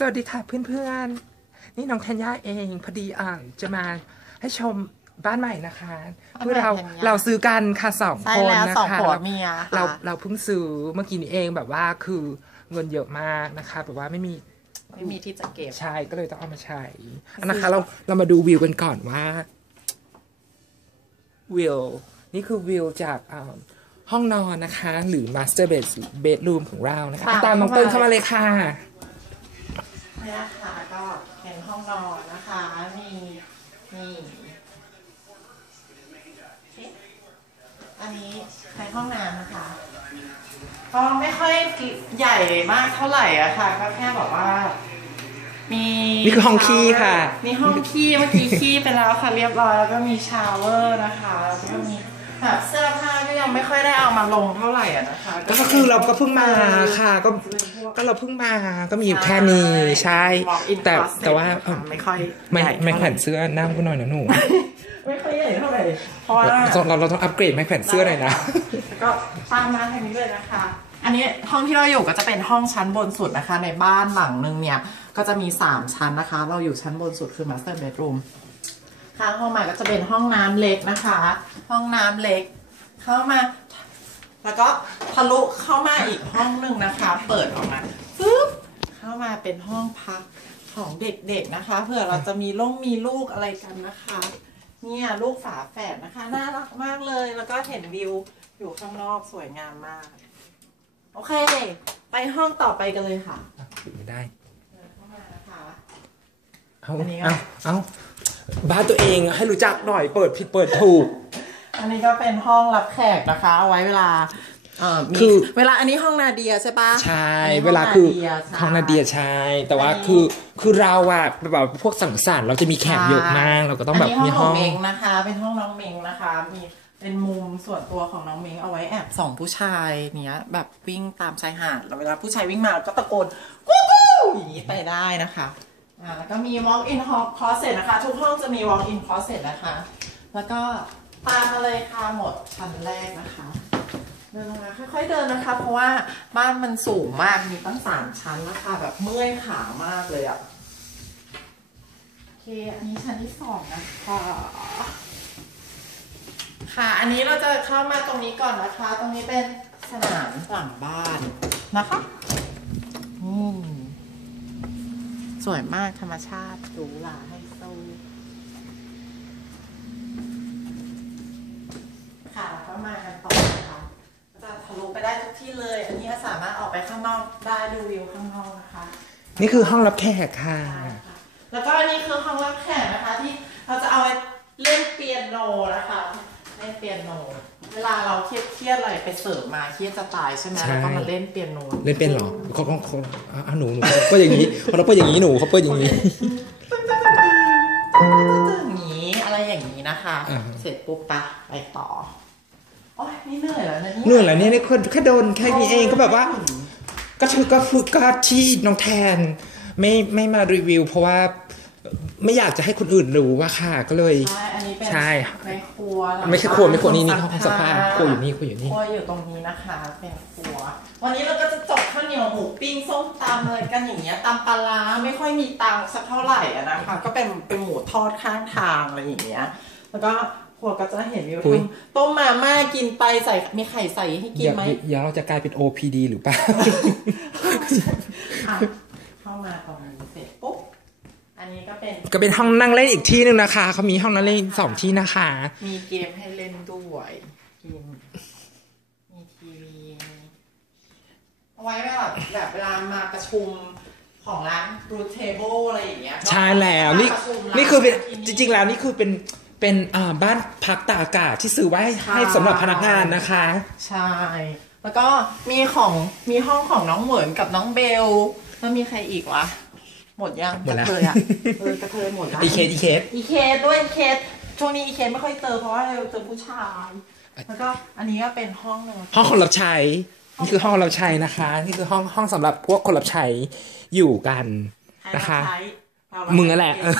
สวัสดีค่ะเพื่อนๆ นี่น้องธัญญาเองพอดีอ่าจะมาให้ชมบ้านใหม่นะคะบ้านใหม่เพื่อเราธัญญาเราซื้อกันค่ะสองใช่คนแล้วนะสองคะผัวเมียค่ะเราเราเพิ่งซื้อเมื่อกี้นี้เองแบบว่าคือเงินเยอะมากนะคะแบบว่าไม่มีไม่มีที่จะเก็บใช้ก็เลยต้องเอามาใช้นะคะ เราเรามาดูวิวกันก่อนว่าวิวนี่คือวิวจากอ่าห้องนอนนะคะ หรือ master bed bedroom ของเรานะคะค่ะตามน้องเติ้ลเข้ามาเลยค่ะ เนี่ยค่ะก็เป็นห้องนอนนะคะมีนี่อันนี้ในห้องน้ำนะคะก็ไม่ค่อยใหญ่มากเท่าไหร่อะค่ะ ก็แค่บอกว่า มีนี่คือห้องขี้ค่ะ มีห้องขี้เมื่อกี้ขี้ไปแล้วค่ะเรียบร้อยแล้วก็มีชาวเวอร์นะคะแล้วก็มี แบบเสื้อผ้าก็ยังไม่ค่อยได้เอามาลงเท่าไหร่อะนะคะก็คือเราก็เพิ่งมาค่ะ ก็ก็เราเพิ่งมาก็มีอยู่แค่นี้ใช่ Walk-in แต่ closet แต่ว่านะคะเอ่อไม่ค่อยไม่ใหญ่ไม่เท่าแขไหวร่นเสื้อนั่งกูหน่อยนะหนูไม่ค่อยใหญ่เท่าไหร่เพราะว่าเราเราเราต้องอัปเกรดไม่แขวนเสื้อหน่อยนะแล้วก็ตามมาทางนี้เลยนะคะ อันนี้ห้องที่เราอยู่ก็จะเป็นห้องชั้นบนสุดนะคะ ในบ้านหลังนึงเนี่ยก็จะมี 3 ชั้นนะคะ เราอยู่ชั้นบนสุดคือ master bedroom ข้างห้องมาก็จะเป็นห้องน้ำเล็กนะคะ ห้องน้ำเล็ก เข้ามา แล้วก็ทะลุเข้ามาอีกห้องหนึ่งนะคะ เปิดออกมาปึ๊บเข้ามาเป็นห้องพักของเด็กๆนะคะ เผื่อเราจะมีลูกมีลูกอะไรกันนะคะ เนี่ยลูกฝาแฝดนะคะน่ารักมากเลย แล้วก็เห็นวิวอยู่ข้างนอกสวยงามมาก โอเค ไปห้องต่อไปกันเลยค่ะไม่ได้เดินเข้ามานะคะ เอาอันนี้ก็ เอาเอา บ้านตัวเองให้รู้จักหน่อยเปิดผิดเปิดถูก อันนี้ก็เป็นห้องรับแขกนะคะ เอาไว้เวลาเอ่อมีคือเวลาอันนี้ห้องนาเดียใช่ปะใช่อันนี้เวลาคือห้ห้องงนาเดียใช่แต่ว่าอันนี้คือคือเราอะแบบพวกสังสรรค์เราจะมีแขกเยอะมากเราก็ต้องแบบนมีนี้ห้ห้อองงน้องเมงนะคะ เป็นห้องน้องเมงนะคะ มีเป็นมุมส่วนตัวของน้องเมงเอาไว้แอบส่องผู้ชายเนี้ยแบบวิ่งตามชายหาดแล้วเวลาผู้ชายวิ่งมาก็ตะโกนกู้กู้อย่างนี้ไปได้นะคะ อ่าแล้วก็มี walk in closet นะคะ ทุกห้องจะมี walk in closet นะคะ แล้วก็ตามมาเลยค่ะหมดชั้นแรกนะคะเดินลงมาค่อยๆเดินนะคะ เพราะว่าบ้านมันสูงมากมีตั้งสามชั้นนะคะ แบบเมื่อยขามากเลยอะโอเคอันนี้ชั้นที่สองนะคะค่ะ อันนี้เราจะเข้ามาตรงนี้ก่อนนะคะ ตรงนี้เป็นสนามหลังบ้านนะคะอืมส วยมากธรรมชาติหรูหราไฮโซค่ะแล้วก็มากันต่อนะคะก็จะทะลุไปได้ทุกที่เลย อันนี้ก็สามารถออกไปข้างนอกได้ดูวิวข้างนอกนะคะ นี่คือห้องรับแขกค่ะใช่ค่ะ แล้วก็อันนี้คือห้องรับแขกนะคะ ที่เราจะเอาไว้เล่นเปียโนนะคะเล่นเปียโน เวลาเราเครียดเครียดอะไรไปเสิร์ฟมาเครียดจะตายใช่ไหมใช่ แล้วก็มาเล่นเปียโนเล่นเป็นเหรอเขาเขาเขาเอาเอาหนูหนูเขาเปิดอย่างนี้เขาเปิดอย่างนี้หนูเขาเปิดอย่างนี้ อย่างนี้อะไรอย่างนี้นะคะ อ่า เสร็จปุ๊บปะไปต่อโอ้ยนี่เหนื่อยแล้วนะเนี่ยเหนื่อยแล้วเนี่ยนี่คนแค่โดนแค่นี้เองก็แบบว่า ก็คือก็คือก็ที่น้องแทน ไม่ไม่มารีวิว เพราะว่าไม่อยากจะให้คนอื่นรู้ว่าค่ะก็เลย ใช่อันนี้ เป็นใช่ในครัวหลังไม่ใช่ครัวไม่ครัวนี่นี่บ้ห้องซักผ้าครัวอยู่นี่ครัวอยู่นี่ครัวอยู่ตรงนี้นะคะเป็นครัว วันนี้เราก็จะจบข้าวเหนียวหมูปิ้งส้มตำอะไรกันอย่างเงี้ยตำปลาร้าไม่ค่อยมีตังค์สักเท่าไหร่อะนะคะก็เป็นเป็นหมูทอดข้างทางอะไรอย่างเงี้ยแล้วก็ครัวก็จะเห็นวิวอุ๊ยต้มมาม่ากินไปใส่มีไข่ใส่ให้กินอย่าไหมอย่าเราจะกลายเป็น OPD หรือเปล่าอะเข้ามาตรงนี้เสร็จปุ๊บอั นนี้ก็เป็นก็เป็นห้องนั่งเล่นอีกที่หนึ่งนะคะเขามีห้องนั่งเล่นสองที่นะคะ มีเกมให้เล่นด้วยเกมมีทีวีมีเอาไว้แบบแบบเวลามาประชุมของร้านรูทเทเบิลอะไรอย่างเงี้ยใช่แล้วนี่มาประชุมนี่คือเป็นที่จริง ๆ แล้วนี่คือเป็นเป็นอ่าบ้านพักตากอากาศที่ซื้อไว้ให้สำหรับพนักงานนะคะ ใช่ แล้วก็มีของมีห้องของน้องเหมือนกับน้องเบลแล้วมีใครอีกวะ หมดยังหมดแล้วกระเทยอะเออกระเทยหมดแล้วอีเคสอีเคสอีเคสด้วยอีเคสช่วงนี้อีเคสไม่ค่อยเจอเพราะว่าเราเจอผู้ชายแล้วก็อันนี้ก็เป็นห้องหนึ่งห้องคนรับใช้นี่คือห้องรับใช้นะคะ นี่คือห้องห้องสำหรับพวกคนรับใช้อยู่กันใครนะคะรับใช้เรารับมึงนั่นแหละใช้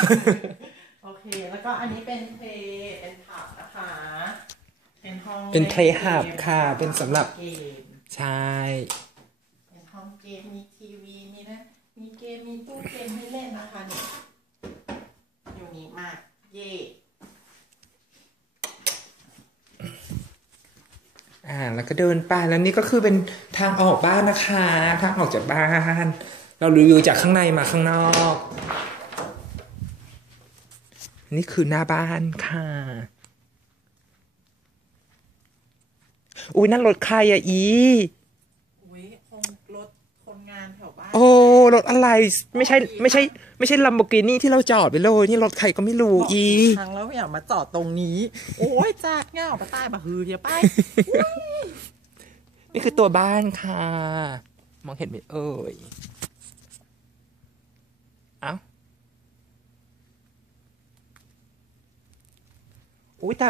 โอเค แล้วก็อันนี้เป็นเพลย์เป็นผับนะคะ เป็นห้องเป็นล่ play กม hub ค่ะ เป็นสำหรับเกมใช่เป็นห้องเกมมีทีวี มีนะมีเกมมีตู้เกมให้เล่นนะคะเนี่ยอยู่นี้มาก เย่อ่า แล้วก็เดินไปแล้วนี่ก็คือเป็นทางออกบ้านนะคะ ทางออกจากบ้าน เรารีวิวจากข้างในมาข้างนอก นี่คือหน้าบ้านค่ะ อุ้ยนั่นรถใครอะอี อุ้ยคงรถคนงานแถวบ้าน โอ้ รถอะไรไม่ใช่ไม่ใช่ ไม่ใช่ลัมโบกินี่ที่เราจอดไปเลยนี่รถใครก็ไม่รู้อีครั้งแล้วอย่ามาจอดตรงนี้ โอ้ยจากเงาปะใต้ปะฮือเดี๋ยวไปนี่คือตัวบ้านค่ะ มองเห็นไหมเอ่ยเอ้าอุ้ยแต่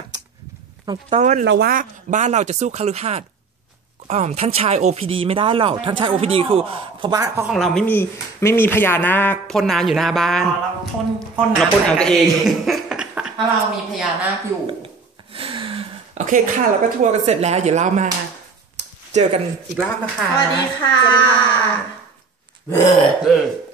น้องเต้นเราว่าบ้านเราจะสู้คฤหาสน์อ่อ ท่านชาย OPD ไม่ได้หรอก ท่านชาย OPD คือเพราะบ้านเพราะของเราไม่มีไม่มีพญานาคพ่นน้ำอยู่หน้าบ้านอ๋อเราพ่นพ่นน้ำเราพ่นเอาตัวเอง ถ้าเรามีพญานาคอยู่ โอเคค่ะแล้วก็ทัวร์กันเสร็จแล้ว เดี๋ยวเรามา เจอกันอีกรอบนะคะ สวัสดีค่ะสวัสดีค่ะ